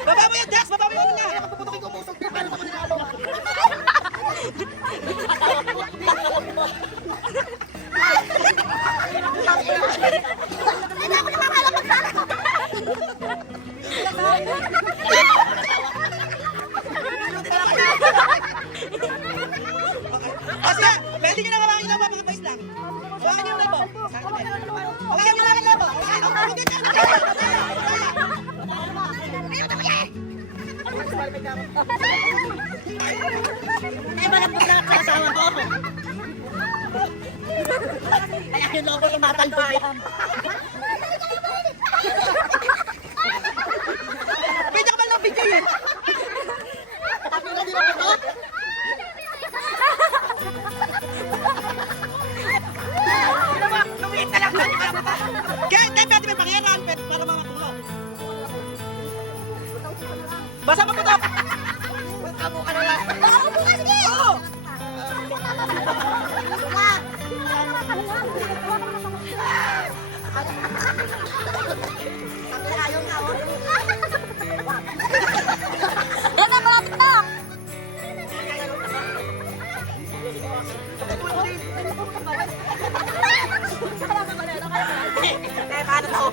Baba mo yan, Dax! Baba mo yan nga! Kaya kapuputukin ko puso. Paano ako ninalo? Hindi ako nakakalapag sana. Kasi, pwede nyo na kawangin lang mga boys lang. Hawakan nyo yung labo. Hawakan nyo lang ang labo. Ay, malapot na ako sa asawa ko. Kaya yung lobo yung matalbog yan. Pwede ka ba lang video yun? Sabi na din ako ito. Lumiit na lang. Kaya pwede may pangyayaan para mamatulog. Basa mo ko to! Tabo ka na lang. Oo, bukas, sige! Oo! Ayaw nga ako. Yan ang malapit na! Eh, paano to?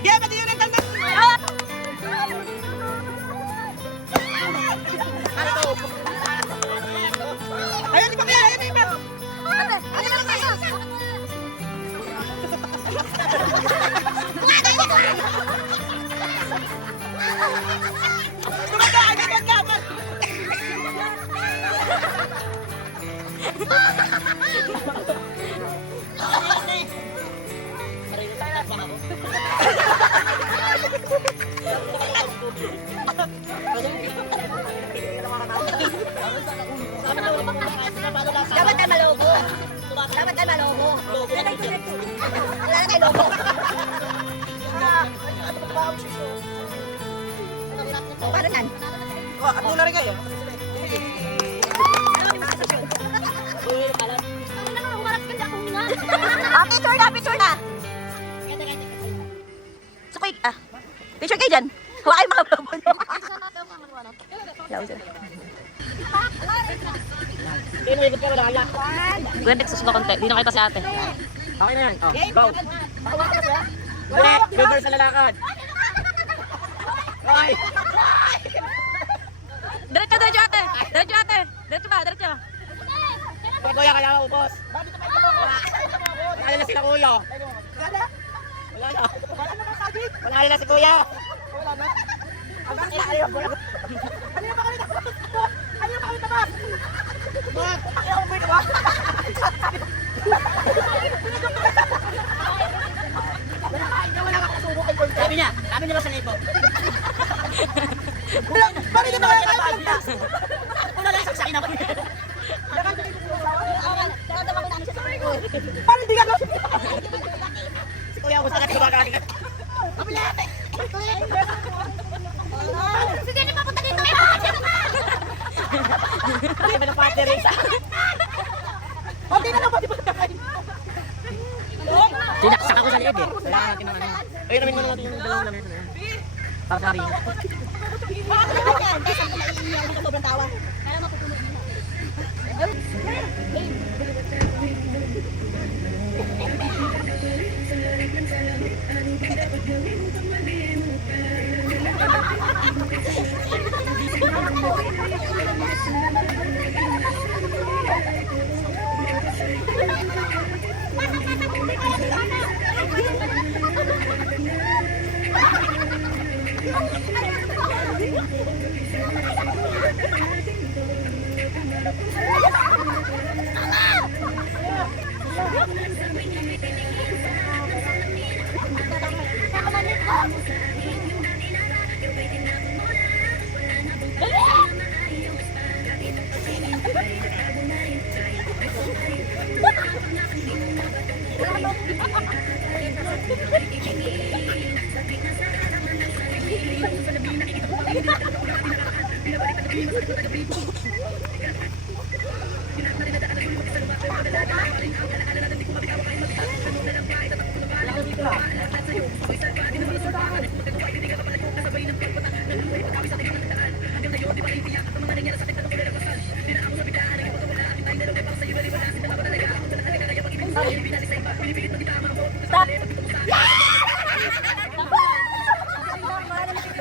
Kaya pwede yun ang tanda. Ano to? Ayun, iba kaya! Ayun, iba! Ano na kayo? Tumaga! Agad ka! Dapat tayo malobo. Dapat tayo malobo. Wala na tayo lobo. Paano yan? At muna rin kayo. Picture na, picture na. So, quick, picture kayo dyan. Huwag mga lobo nyo. Yaw sila. Gwen, nagsusunod ko konti. Di na kayo pa si ate. Okay na yan. Oh, go. Hindi, reverse sa lalakad. Ay! Diretso, diretso ate. Diretso ate. Diretso ba, diretso. Kaya kuya, kaya maubos. Wala na sila kuya. Wala na. Wala na si kuya. Wala na. Ano yung pakita ba? Ano yung pakita ba? Ano yung pakita ba? Sabi niya ba sa libo? Bakit hindi ba kaya kalagtas? Wala na saksakin ako. Paano hindi ka lang? Si kuya, gusto natin gumagati ka. Kapilate! Si Jenny papunta dito. Kaya ba ng party race? Okay na lang, pati ba kakain? Sinaksak ako sa liig eh. Kailangan natin ng ano. Ayun namin muna natin yung dalawang lamesa na yan. Para sa rin. Sobrang tawa.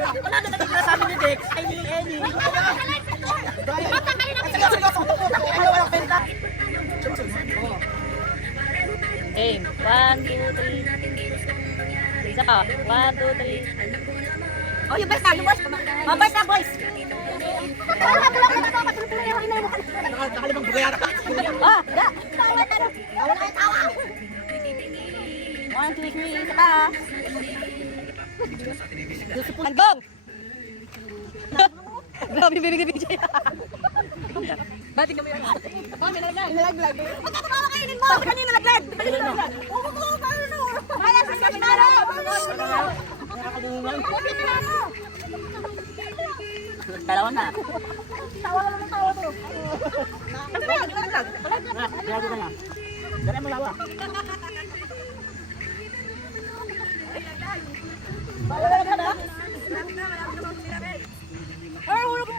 Wala na nagiging sabi ni Dex. Ay, ni Ellie. Walang benta. Game. 1, 2, 3. Isa pa. 1, 2, 3. Oh, yung boys na, yung boys. Oh, boys na, boys. Nakalimang bugayara ka. Oh, da. Tawa, tawa. Tawa na kayo, tawa. 1, 2, 3. Isa pa. Hanggang! Grabe yung bibigay-bigay siya. Ba't ikaw may nalaglag? Oh, may nalaglag. Ba't ka tumawa kainin mo? Kanina nalaglag. Oo, paano? Wala sa seminaro. Dalawa na. Tawa na lang tawa to. Nalaglag. Nalaglag na. Dala mo lawa. Malala ka na? Ay, ulo ko!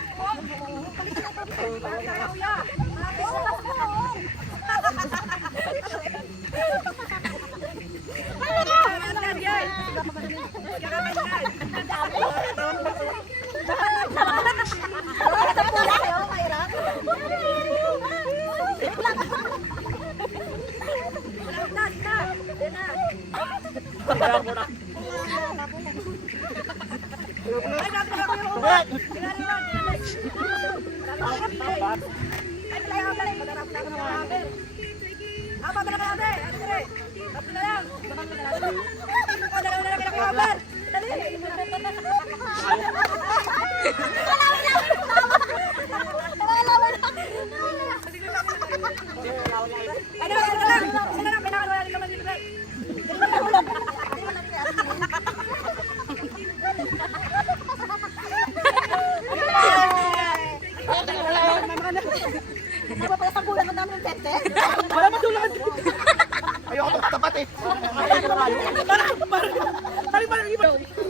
Ayoko tapat eh.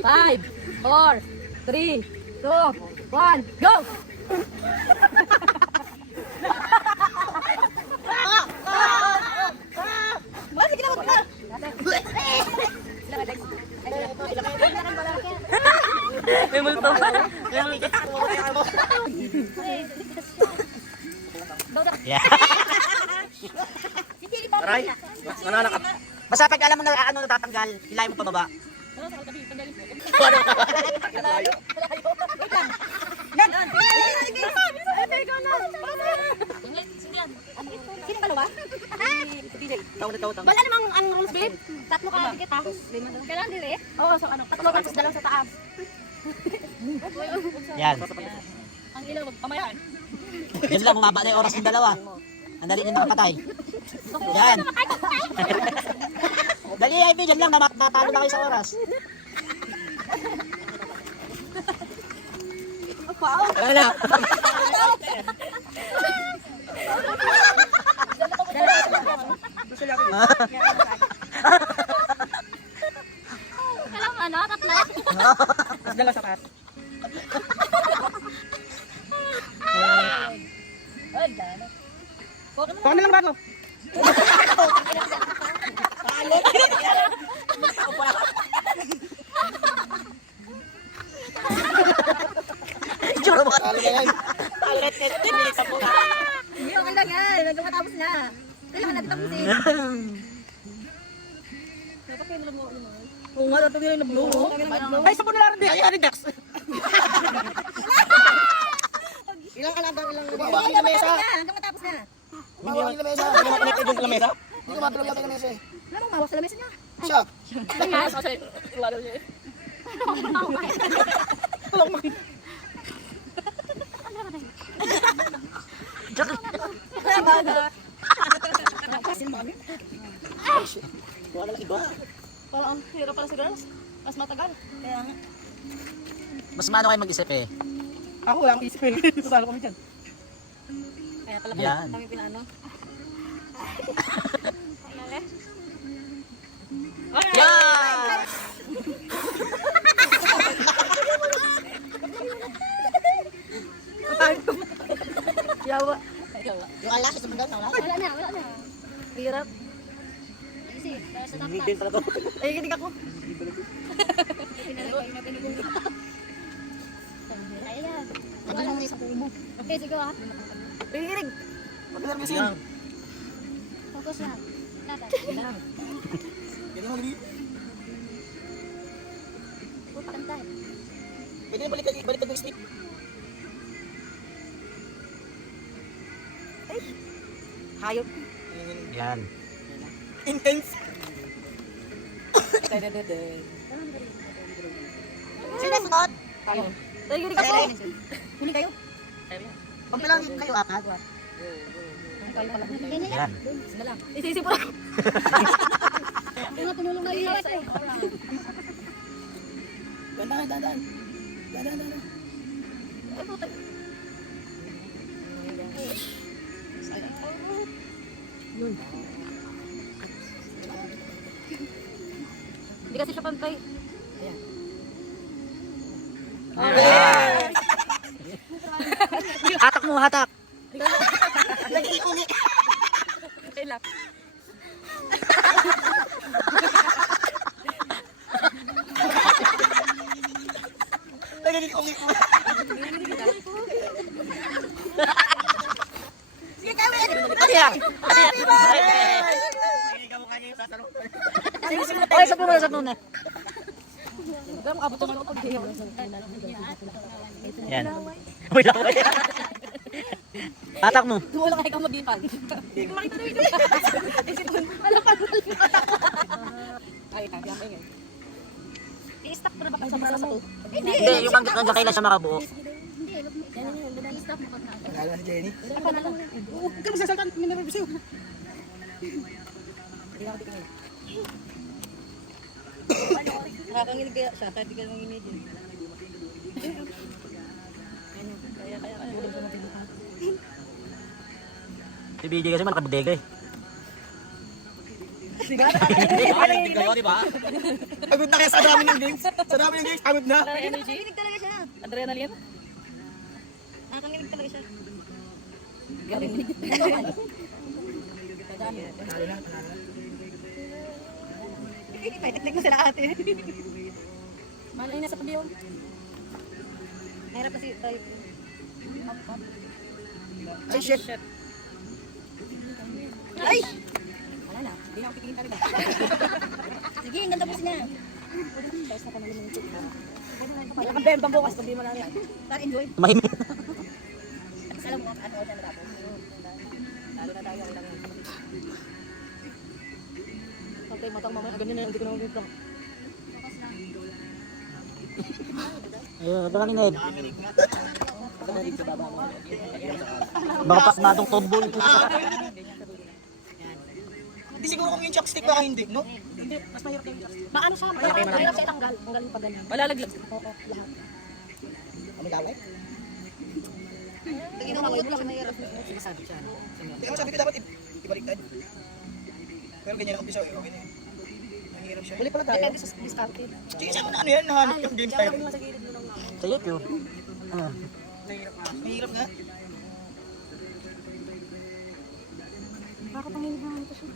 5, 4, 3, 2, 1, go! Sige na, wag na! May multo. Yeah. Aray, nananakap. Basta pag alam mo na ano natatanggal, hilahin mo pababa. Sino dalawa? Wala namang ang rules, babe. Tatlo ka dikit, ha? Kailan din eh? Oo, so ano? Tatlo ka, dalawa sa taas. Yan. Ang ilaw, pamayan. Yan lang, humaba na yung oras ng dalawa. Ang dali na nakapatay. Yan. Dali, Ivy, dyan lang, natalo na kayo sa oras. Ano na? Kailang ano? Tatlo? Mas dalawa sa kat. Baka na lang bago. Juro mo. Hindi, okay lang yan. Hanggang matapos na. Kailangan natin tapusin. Oo nga, dapat nila nablo. Ay, sa po nila rin. Ay, Dax. Ilang ka lang daw, ilang. Bawal yung lamesa. Hanggang matapos na. Bawal yung lamesa. Hindi naman connected yung lamesa. Hindi ko matulog yung lamesa eh. Wala mong mawas sa lamesa niya. Siya. Wala lang iba. Parang ang hirap pala sa girls. Mas matagal. Kaya nga. Mas maano kayo mag-isip eh. Ako wala akong isip eh. Sasalo kami dyan. Kaya pala Yan. kami pinaano. Yan! Yawa. Yung eyelashes naman daw, nawala. Wala na. Hirap. Easy, kaya sa Hindi din pala to. Ay, kinig ako. Ayan. Wala na sa kumo. Okay, sige ha. Ay, kinig. Pag-nervous Yan. Focus lang. Laban. Ganyan mo, Lili. Pantay. Pwede na baliktad yung stick. Hayop. Yan. Intense. Sino sunod? Tayo. Ay, kinig ako. Huli kayo. Pag lang kayo, apat. Yan. Isisip ko lang. Mga tumulong na iwas eh. Dandan. Hindi kasi siya pantay. Yan. Hatak mo, hatak. Okay lang. Nagiging Sige, Kawin! Yan. Okay, sa muna. Yan. Uy, laway. Hatak mo. Tumulong ka ikaw mag-ipag. Makita na video. Alam pa. Ay, ingay. I-stop mo na ba kayo sa para sa to? Hindi, yung hanggang kailan siya makabuo. Hindi, i-stop mo pag na. Nagala si Jenny. Ako na lang. Huwag ka magsasaltan. May nervous yun. Nakakanginig kaya siya, kahit di ka nang inid. Kaya. Si BJ kasi man nakabudega eh. Di ba? Pagod na kaya sa dami ng games. Sa dami ng games, pagod na. Energy. Nakakanginig talaga siya. Adrenaline. Nakakanginig talaga siya. Galing. Paitiklik mo sila ate. Malay na sa pagdiyon. Mahirap kasi tayo. Ay, shit. Ay! Wala na. Hindi na ako titingin talaga. Sige, ang ganda po siya. Tapos na kami lumunod. Wala kang bembang bukas pag di mo lang yan. Para enjoy. Mahimik. Alam mo, ano siya natapos. Lalo na tayo ang lang. Pagkay matang mamaya, ganyan na, hindi ko na mag-vlog. Ayun, ito lang ined. Baka pas na itong tombol. Hindi siguro kung yung chopstick baka hindi, no? Hindi, mas mahirap yung chopstick. Maano siya? Mahirap siya itanggal. Tanggal yung pag ganyan. Malalaglag. Oo, lahat. Ano gawin? Tingin mo, makikot lang mahirap. Sinasabi siya. Kaya sabi ko dapat ibaliktad. Pero ganyan ang umpisa, okay na yun. Mahirap siya. Balik pala tayo. Depende sa discarte. Sige, saan mo na ano yan? Nahanap yung games tayo. Kaya sa gilid mo lang. Sa YouTube. Ah. Mahirap nga. Nakakapanginig naman ito siya.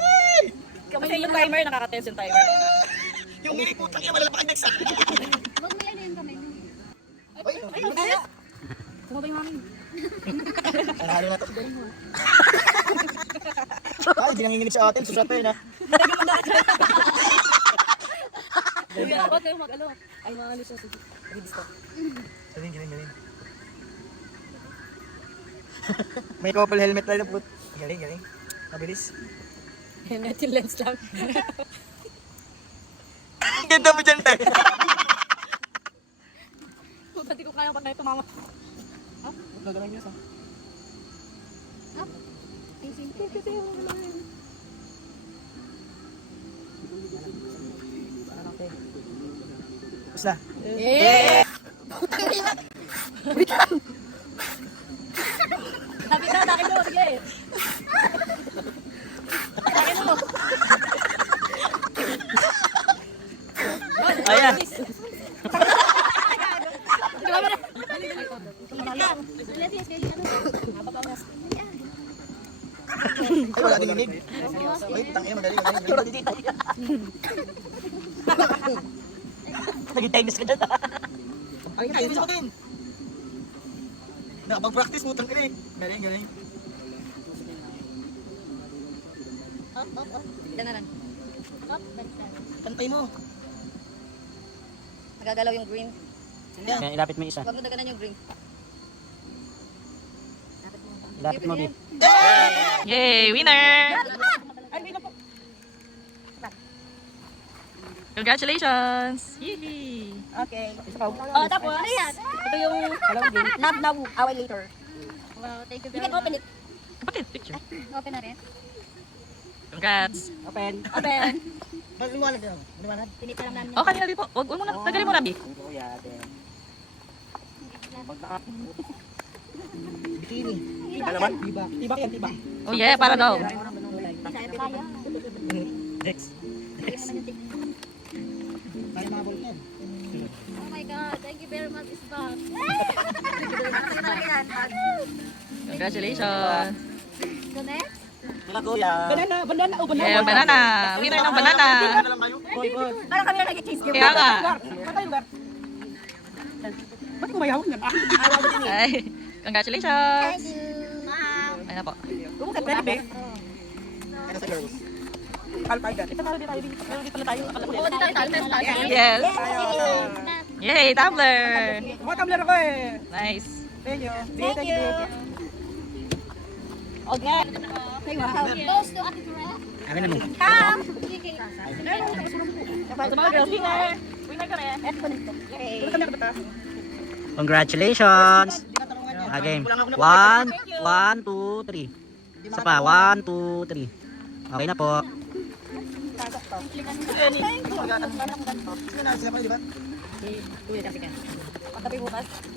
Ay! Kasi yung timer, nakaka-tense yung timer. Yung niliputang yung malalapak ang next. Huwag mo yan yung kamay mo. Ay, Ay, sumabay yung mami. Nanalo na to. Ay, hindi nanginginig sa atin. Susulat pa yun, ha? Huwag kayo mag-ano. Ay, mga alis siya. Sige. Sige. Galing. May couple helmet tayo na put. Galing. Mabilis. Helmet yung lens lang. Ganda mo dyan, tayo. Pati ko kaya patay tumama. Ha? Gagawin niyo sa. Ha? Tingin. Basta. Yeah! Sabi ka, takin mo, sige. Takin mo. Ayan. Ay, wala din inig. Uy, tangin, madali. Naging tennis ka dyan. Ay, hindi sa akin. Nakapag-practice mo, tangin eh. Galing, galing. Dito na lang. Kantay mo. Nagagalaw yung green. Yan. Ayan, ilapit mo yung isa. Huwag mo daganan yung green. Ilapit mo, Bi. Yay! Winner! Congratulations! Yay! Okay. Oh, tapos, ito yung love now, away later. Wow, thank you very much. You can open it. Kapatid, picture. Open na rin. Congrats! Open. Open. Liwanag yan. Liwanag. Tinitira lang namin. Oh, kanina din po. Wag mo na. Tagalin mo na, Bi. Kuya, ate. Bikini. Tiba naman? Tiba. Tiba yan, tiba. Oh yeah, para daw. Dex. Kaya mabol yan. Oh my God, thank you very much, Isbang. Congratulations! The next? Sila, kuya. Yeah, banana! Winner ng banana! Parang kami na nag-cheese game. Kaya nga. Ay, congratulations! Thank you, ma'am. Ayun na po. Ano sa girls? Oo, di tayo tayo. Yes! Yay, tumbler! Tumbler ako eh. Nice! Thank you. Okay. Hey, wow. Close to Ate Dora. Akin na mo. Come. Sa mga girls, winner! Winner ka rin! Congratulations! Game. 1, 1, 2, 3. Isa pa. 1, 2, 3. Okay na po. Sila pa, di ba?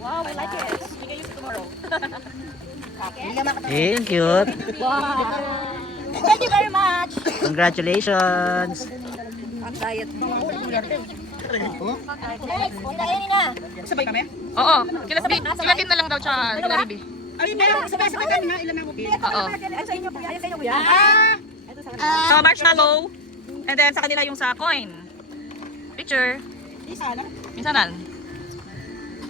Wow, I like it! We can use it tomorrow. Thank you. Thank you very much. Congratulations. Ang diet. Next, kainin na. Sabay kami? Oo, kilatin na lang daw siya, Bibi. Ayun na, sabay-sabay kami na ilan na ako. Oo. Ay, sa inyo po. Ay, sa inyo po. So, marshmallow. And then, sa kanila yung sa coin. Picture. Isa na. Minsanan.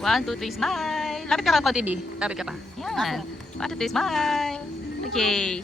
1, 2, 3, smile. Lapit ka pa, TV. Lapit ka pa. Yan. 1, 2, 3, smile. Okay.